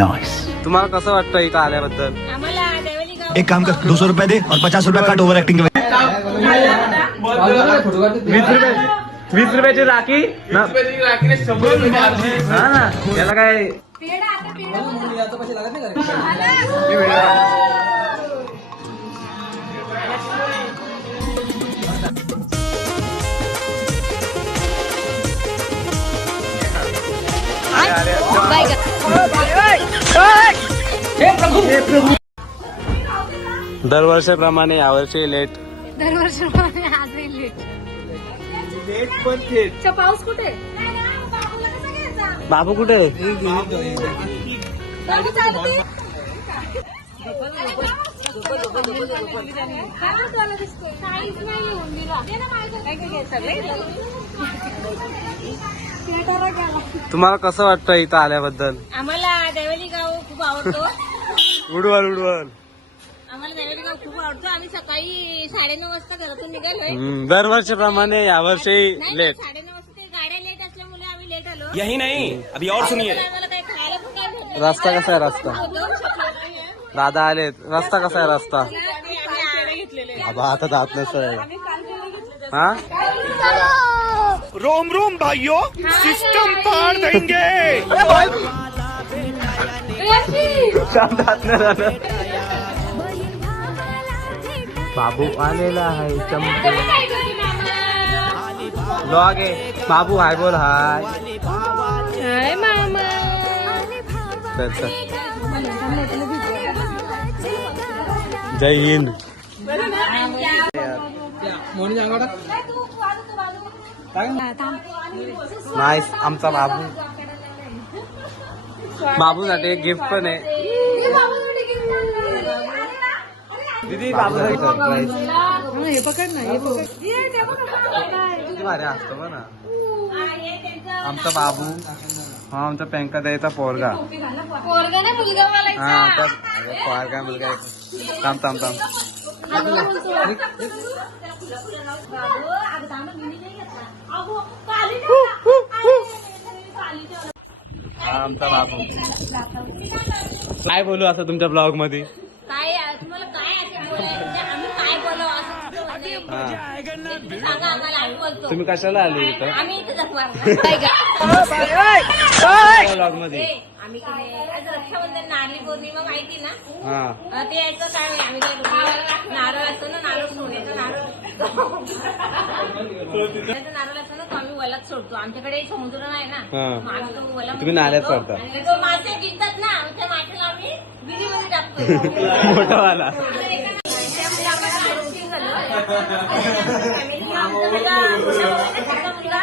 Nice. तुम्हाला कसं वाटतं इथं आल्याबद्दल? एक काम कर, 200 रुपये दे और 50 रुपये काट ओव्हर ऍक्टिंग के। 20 रुपयाची राखी ना, हा ना, याला काय दरवर्षीप्रमाणे यावर्षी लेट. दरवर्षी आजही लेट. पाऊस कुठे? बाबू कुठे? तुम्हाला कसं वाटतं इथं आल्याबद्दल? आम्हाला दैवली गाव खूप आवडतो. उडवल उडवल. आम्हाला दैवली गाव खूप आवडतो. आम्ही सकाळी 9:30 वाजता घरातून निघालोय. दरवर्षीप्रमाणे यावर्षी लेट. 9:30 वाजता ते गाड्या लेट असल्यामुळे आम्ही लेट आलो. यही नहीं, अभी और सुनिए। आम्हाला काही खायला पण काय भेटलं नाही. रस्ता कसा आहे रस्ता? जाऊ शकलो नाही. दादा आलेत. रस्ता कसा आहे रस्ता? आम्ही पेढे घेतलेले. बाबा आता जात नसतोय. हा रोम रोम भाइयों, सिस्टम पार देंगे। बाबू आलेला आहे. चमके लॉग आहे. बाबू हाय बोल. हाय हाय मामा. चल चल. जय हिंद. नाईस. आमचा बाबू. बाबूसाठी एक गिफ्ट पण आहे. दीदी बाबू सरप्राईज. हे पकड ना, हे पकड. किती भारी असतो ना आमचा बाबू. हा आमचा पेंका द्यायचा पोरगा. पोरगा नाही, मुलगा बोलायचा. हा आता पोरगा मुलगा. थांब थांब थांब. हा आमचा बाबू. काय बोलू असं तुमच्या ब्लॉग मध्ये? काय तुम्हाला काय असं बोलायचं? आम्ही काय बोलावं असं तुमचं म्हणणं आहे? हा सांगा आम्हाला, आम्ही बोलतो. तुम्ही कशाला आले इथं आम्ही इथे जगवा. ब्लॉग मध्ये? आम्ही आज रक्षाबंधन, नारळी पौर्णिमा माहिती ना? हा ते यायचं काय आम्ही काय नारळ असतो ना, नारळ सोन्याचा नारळ. नारळ असतो ना, तो आम्ही वलात सोडतो. आमच्याकडे समुद्र नाही ना, हा. मग आम्ही तो वला तुम्ही नाल्यात सोडता. आणि तो मासे गिळतात ना, त्या माशाला आम्ही विहिरीमध्ये टाकतो. मोठा वाला. त्यामुळे आम्हाला आनंदी झालं. फॅमिली आमचा मुलगा, मोठा मुलगा.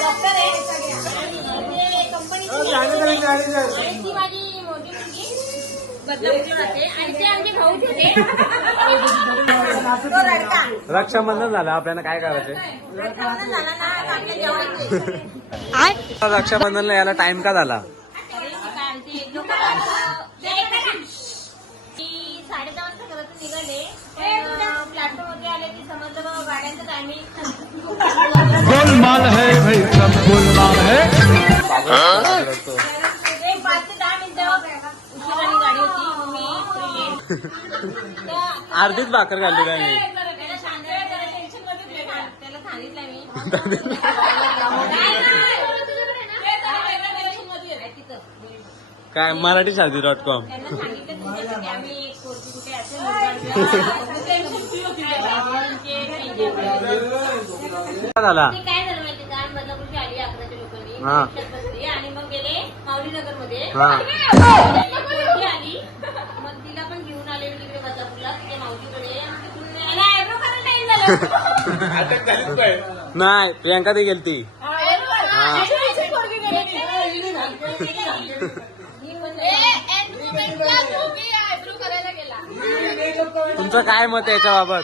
डॉक्टर आहे कंपनीची. आणि ती माझी मोठी मुलगी बदलापूरला जाते. आणि ते आमचे भाऊ होते. तो रडका. रक्षाबंधन झालं, आपल्याला काय करायचंय? रक्षाबंधन झाला ना, आपल्या जेवायचे. रक्षाबंधनला याला टाइम का झाला? की 10:30 वाजता घरातून निघाले. प्लॅटफॉर्म मध्ये आले की समजलं गाड्यांचं टायमिंग. गोलमाल है भाई, सब गोलमाल है। 5 ते 10 मिनिटं उशिराने गाडी होती. मग मी अर्धीच भाकर घालली काय मी. त्याला शांतता जरा टेन्शन मध्ये त्याला सांगितलं मी. काय मराठीशादी.com. त्यांना सांगितलं तुमच्यासाठी आम्ही एक पोरगी कुठे असेल झाला काय झालं माहिती का, बदलापूरची आली 11च्या लोकांनी हा. बसली आणि मग गेले माऊलीनगर मध्ये. हा. आली मग तिला पण घेऊन आले मी तिकडे बदलापूरला तिच्या मावशीकडे. आयब्रो करायला टाइम झाला. नाही प्रियांका ती गेलती. तुमचं काय मत आहे याच्याबाबत?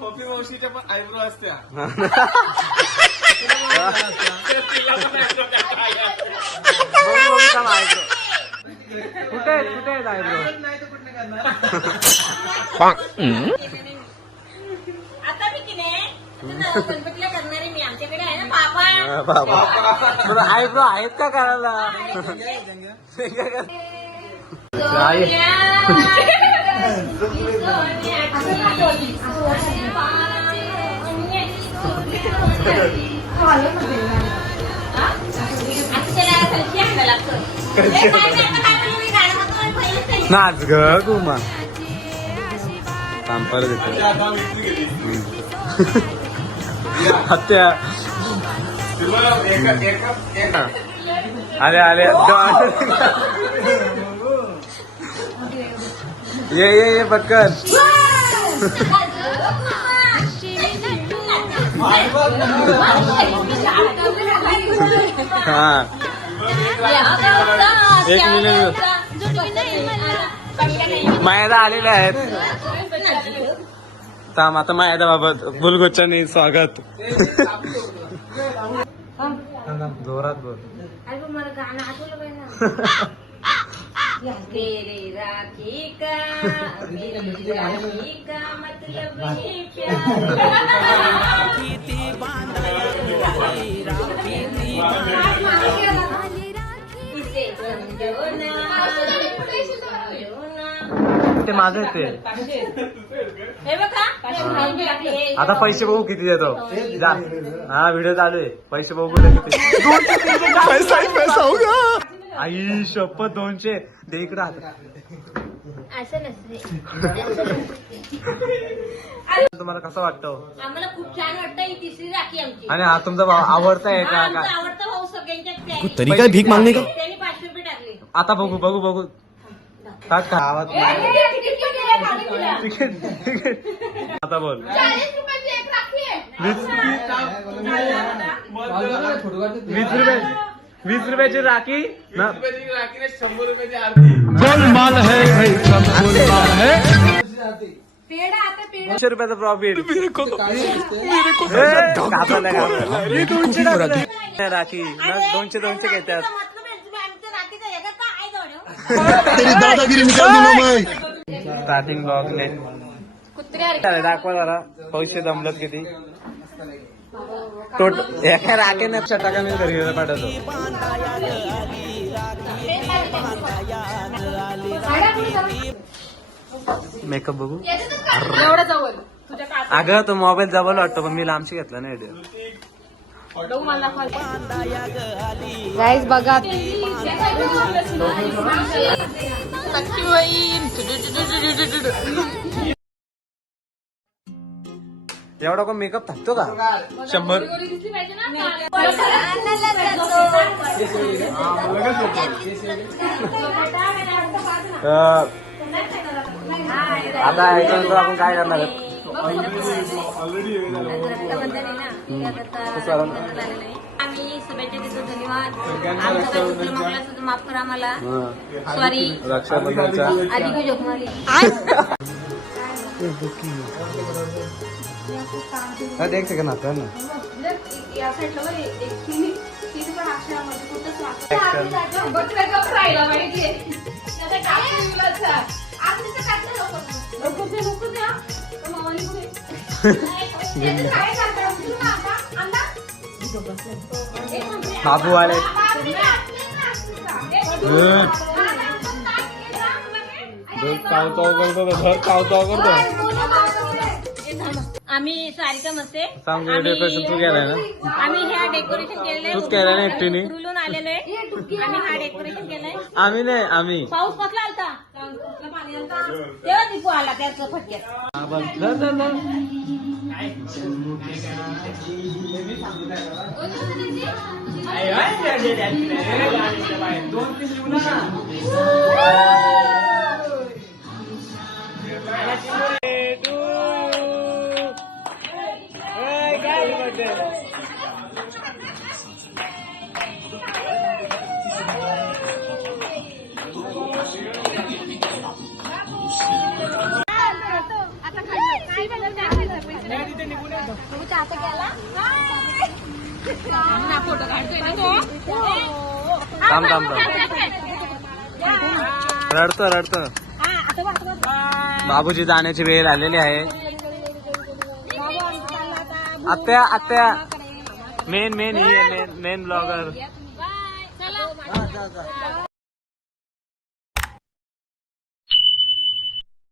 कॉफी मावशीच्या पण आयब्रो असत्या. कुठे आहेत आयब्रो? गणपतीला करणारे मी, आमच्याकडे आहे ना पापा. आयब्रो आहेत का करायला? नाच ग कुमा सांपायला देतो हत्या आले आले ये पटकन हा एक मिनिट मायादा आलेले आहेत. थांब आता मायादा बाबत गुलगुच्छाने स्वागत. जोरात बोल. मला गाणं आठवलं पाहिजे ना. तेरे राखी का मेरी राखी का मतलब है प्यार. इसे समझो ना. ते माझं ते हे बघा आता पैसे बघू किती देतो. जा हा व्हिडिओ चालू आहे. पैसे बघू दे किती. पैसा ही पैसा होगा. आई शपथ 200 दे इकडं आता. असं नसते. तुम्हाला कसं वाटतं? आम्हाला खूप छान वाटतं. ही तिसरी राखी आमची. आणि हा तुमचा भाऊ आवडता आहे हा, का? आमचा काय आवडता भाऊ सगळ्यांच्यात तरीका भीक मागणे का? त्यांनी 500 रुपये टाकले. आता बघू टाक का आवाज आता बोल. 40 रुपयाची एक राखी आहे. 20 रुपयाची राखी ना. राखीने 100 रुपयाची आरती. गोलमाल है भाई सब गोलमाल है. 200 रुपयाचं प्रॉफिट. राखी ना 200 घेतात. तेरी दादागिरी निकाल दूंगा मैं. स्टार्टिंग ब्लॉगने दाखवा जरा पैसे जमलत किती. एका राखेने 100 टाका मी घरी पाठवतो. मेकअप बघू. अगं तो मोबाईल जवळ वाटतो पण मी लांबशी घेतला नाही व्हिडिओ. गाईज बघा एवढा कोण मेकअप थाकतो का? 100. आता याच्यानंतर आपण काय करणार आहोत? आम्ही शुभेच्छा देतो. धन्यवाद. आमचं काही चुकलं मागलं असेल तर माफ करा आम्हाला. सॉरी. रक्षाबंधनच्या आधी की जोखमाली. देख सेकंड आता ना. बाबू आले. आम्ही सारिका मस्ते. सांग डेकोरेशन तू केलाय ना? आम्ही ह्या डेकोरेशन केलंय. तूच केलंय ना एकटीने? उरुलून आलेलो आहे. आम्ही हा डेकोरेशन केलंय. आम्ही नाही आम्ही. पाऊस कसला आलता तेव्हा दीपू आला त्याच फटक्यात. थांब रडतो. बाबूजी जाण्याची वेळ आलेली आहे. आत्या आत्या मेन ही आहे मेन ब्लॉगर बाय चला